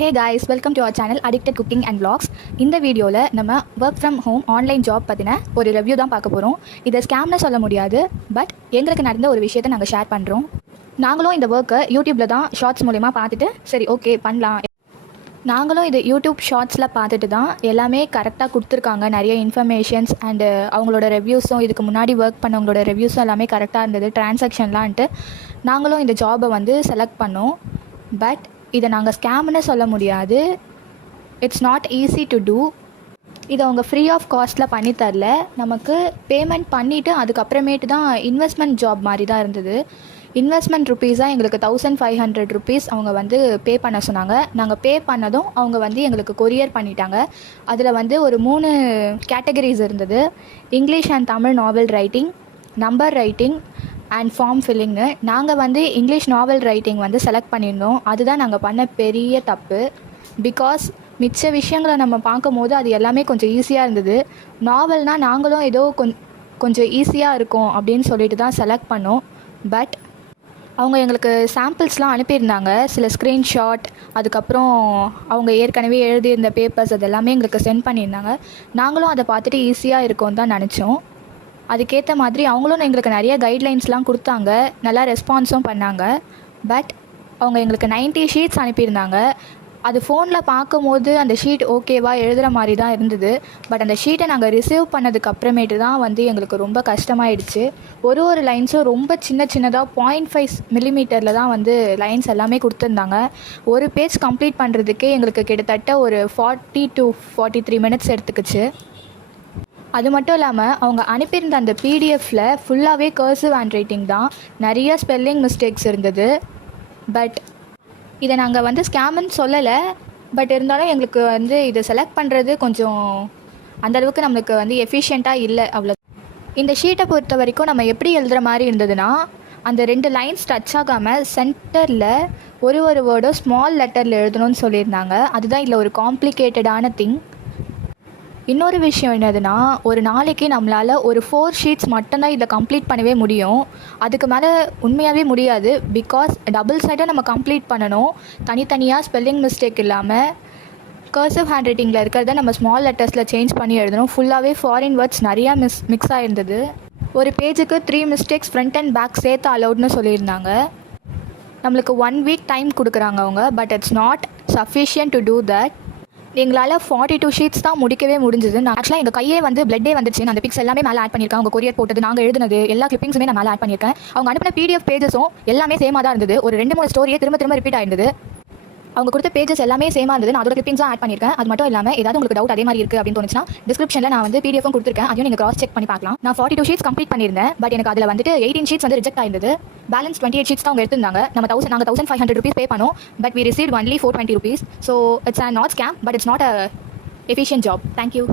Hey guys, welcome to our channel addicted cooking and vlogs. இந்த வீடியோவில் நம்ம work from home online job பற்றின ஒரு ரிவ்யூ தான் பார்க்க போகிறோம். இதை ஸ்கேம்னு சொல்ல முடியாது, பட் எங்களுக்கு நடந்த ஒரு விஷயத்தை நாங்கள் ஷேர் பண்ணுறோம். நாங்களும் இந்த ஒர்க்கை யூடியூப்பில் தான் ஷார்ட்ஸ் மூலிமா பார்த்துட்டு சரி ஓகே பண்ணலாம். நாங்களும் இது யூடியூப் ஷார்ட்ஸில் பார்த்துட்டு தான் எல்லாமே கரெக்டாக கொடுத்துருக்காங்க. நிறைய இன்ஃபர்மேஷன்ஸ் அண்டு அவங்களோட ரிவ்யூஸும் இதுக்கு முன்னாடி ஒர்க் பண்ணவங்களோட ரிவ்யூஸும் எல்லாமே கரெக்டாக இருந்தது. டிரான்சாக்ஷன்லான்ட்டு நாங்களும் இந்த ஜாபை வந்து செலக்ட் பண்ணோம். பட் இதை நாங்கள் ஸ்கேம்னு சொல்ல முடியாது. It's not easy to do. இதை அவங்க ஃப்ரீ ஆஃப் காஸ்ட்டில் பண்ணி தரல, நமக்கு பேமெண்ட் பண்ணிவிட்டு அதுக்கப்புறமேட்டு தான் இன்வெஸ்ட்மெண்ட் ஜாப் மாதிரி தான் இருந்தது. இன்வெஸ்ட்மெண்ட் ருப்பீஸாக எங்களுக்கு 1500 rupees அவங்க வந்து பே பண்ண சொன்னாங்க. நாங்கள் பே பண்ணதும் அவங்க வந்து எங்களுக்கு கொரியர் பண்ணிட்டாங்க. அதில் வந்து ஒரு 3 கேட்டகரிஸ் இருந்தது. English and Tamil novel writing, number writing and form filling. நாங்கள் வந்து இங்கிலீஷ் நாவல் ரைட்டிங் வந்து செலக்ட் பண்ணியிருந்தோம். அதுதான் நாங்கள் பண்ண பெரிய தப்பு. பிகாஸ் மிச்ச விஷயங்களை நம்ம பார்க்கும் போது அது எல்லாமே கொஞ்சம் ஈஸியாக இருந்தது. நாவல்னால் நாங்களும் ஏதோ கொஞ்சம் ஈஸியாக இருக்கும் அப்படின்னு சொல்லிட்டு தான் செலக்ட் பண்ணோம். பட் அவங்க எங்களுக்கு சாம்பிள்ஸ்லாம் அனுப்பியிருந்தாங்க, சில ஸ்க்ரீன்ஷாட், அதுக்கப்புறம் அவங்க ஏற்கனவே எழுதியிருந்த பேப்பர்ஸ் அது எல்லாமே எங்களுக்கு சென்ட் பண்ணியிருந்தாங்க. நாங்களும் அதை பார்த்துட்டு ஈஸியாக இருக்கும்னு தான் நினச்சோம். அதுக்கேற்ற மாதிரி அவங்களும் எங்களுக்கு நிறைய கைட்லைன்ஸ்லாம் கொடுத்தாங்க, நல்லா ரெஸ்பான்ஸும் பண்ணாங்க. பட் அவங்க எங்களுக்கு 90 sheets அனுப்பியிருந்தாங்க. அது ஃபோனில் பார்க்கும்போது அந்த ஷீட் ஓகேவா எழுதுகிற மாதிரி தான் இருந்தது. பட் அந்த ஷீட்டை நாங்கள் ரிசீவ் பண்ணதுக்கு அப்புறமேட்டு தான் வந்து எங்களுக்கு ரொம்ப கஷ்டமாயிடுச்சு. ஒரு லைன்ஸும் ரொம்ப சின்னதாக 0.5 millimeterல தான் வந்து லைன்ஸ் எல்லாமே கொடுத்துருந்தாங்க. ஒரு பேஜ் கம்ப்ளீட் பண்ணுறதுக்கே எங்களுக்கு கிட்டத்தட்ட ஒரு 40 to 43 minutes எடுத்துக்கிச்சு. அது மட்டும் இல்லாமல் அவங்க அனுப்பியிருந்த அந்த பிடிஎஃப்பில் ஃபுல்லாகவே கர்சிவ் ஹேண்ட் ரைட்டிங் தான், நிறைய ஸ்பெல்லிங் மிஸ்டேக்ஸ் இருந்தது. பட் இதை நாங்கள் வந்து ஸ்கேம்னு சொல்லலை. பட் இருந்தாலும் எங்களுக்கு வந்து இதை செலக்ட் பண்ணுறது கொஞ்சம் அந்தளவுக்கு நம்மளுக்கு வந்து எஃபிஷியண்ட்டாக இல்லை. அவ்வளோ இந்த ஷீட்டை பொறுத்த வரைக்கும் நம்ம எப்படி எழுதுகிற மாதிரி இருந்ததுன்னா, அந்த 2 லைன்ஸ் டச் ஆகாமல் சென்டரில் ஒரு வேர்டும் ஸ்மால் லெட்டரில் எழுதணும்னு சொல்லியிருந்தாங்க. அதுதான் இதில் ஒரு காம்ப்ளிகேட்டடான திங். இன்னொரு விஷயம் என்னதுன்னா, ஒரு நாளைக்கு நம்மளால் ஒரு 4 sheets மட்டும்தான் இதை கம்ப்ளீட் பண்ணவே முடியும். அதுக்கு மேலே உண்மையாகவே முடியாது. பிகாஸ் டபுள் சைடாக நம்ம கம்ப்ளீட் பண்ணணும். தனித்தனியாக ஸ்பெல்லிங் மிஸ்டேக் இல்லாமல் கர்சிவ் ஹேண்ட் ரைட்டிங்கில் இருக்கிறத நம்ம ஸ்மால் லெட்டர்ஸில் சேஞ்ச் பண்ணி எழுதணும். ஃபுல்லாகவே ஃபாரின் வேர்ட்ஸ் நிறையா மிக்ஸ் ஆகிருந்தது. ஒரு பேஜுக்கு 3 mistakes ஃப்ரண்ட் அண்ட் பேக் சேர்த்து அலௌட்னு சொல்லியிருந்தாங்க. நம்மளுக்கு 1 week டைம் கொடுக்குறாங்க அவங்க. But it's not sufficient to do that. எங்களால் 42 sheets தான் முடிக்கவே முடிஞ்சது. நான் ஆக்சுவலாக எங்கள் கையே வந்து பிளட்டே வந்துச்சு. அந்த பிக்ஸ் எல்லாமே மேலே ஆட் பண்ணியிருக்கேன். அவங்க கொரியர் போட்டது, நாங்கள் எழுதுனது, எல்லா கிளிப்பிங்ஸுமே நான் மேலே ஆட் பண்ணியிருக்கேன். அவங்க அனுப்பின பிடிஎஃப் பேஜஸும் எல்லாமே சேமாக தான் இருந்தது. ஒரு 2-3 ஸ்டோரியே திரும்ப ரிப்பீட் ஆயிருந்தது. அவங்க கொடுத்த பேஜஸ் எல்லாமே சேமாக இருந்தது. நான் அதோட கிளிப்பிங்ஸும் ஆட் பண்ணியிருக்கேன். அது மட்டும் இல்லாமல் ஏதாவது உங்களுக்கு டவுட் அதே மாதிரி இருக்குது அப்படின்னு தோணுச்சுன்னா டிஸ்கிரிப்ஷனில் நான் வந்து பிடிஎஃப்பும் கொடுத்துருக்கேன். அதையும் நீங்கள் கிராஸ் செக் பண்ணி பார்க்கலாம். நான் 42 sheets கம்ப்ளீட் பண்ணியிருந்தேன். பட் எனக்கு அதில் வந்துட்டு 18 sheets வந்து ரிஜெக்ட் ஆயிருந்தது. பேலன்ஸ் 28 sheets தான் அவங்க எடுத்திருந்தாங்க. நாங்கள் 1500 rupees பே பண்ணோம். But we received only 420 rupees. So it's a not scam, but it's not a efficient job. Thank you.